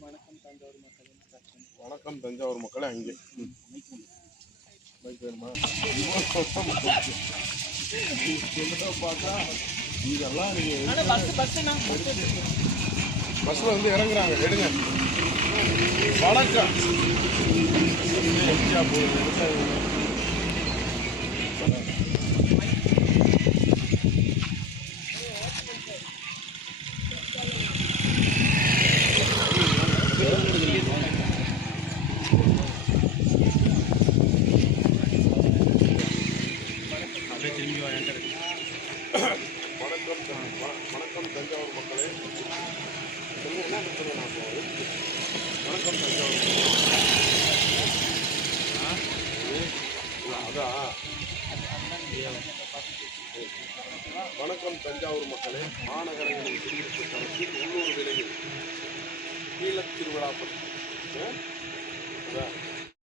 வணக்கம் தஞ்சாவூர் பிரச்சனை. வணக்கம் தஞ்சாவூர் மக்களே அங்கே. மைக் வேணுமா பார்த்தா இதெல்லாம் நீங்க பஸ்ல வந்து இறங்குறாங்க. எடுங்க. வணக்கம். போகுது, வணக்கம் வணக்கம் தஞ்சாவூர் மக்களே என்ன வணக்கம் தஞ்சாவூர் மக்களே. அதான் வணக்கம் தஞ்சாவூர் மக்களே மாநகரங்களின் குடியிருப்பு தரத்தில் உள்ளூர் விலையில் கீழத் திருவிழா பற்றி Right.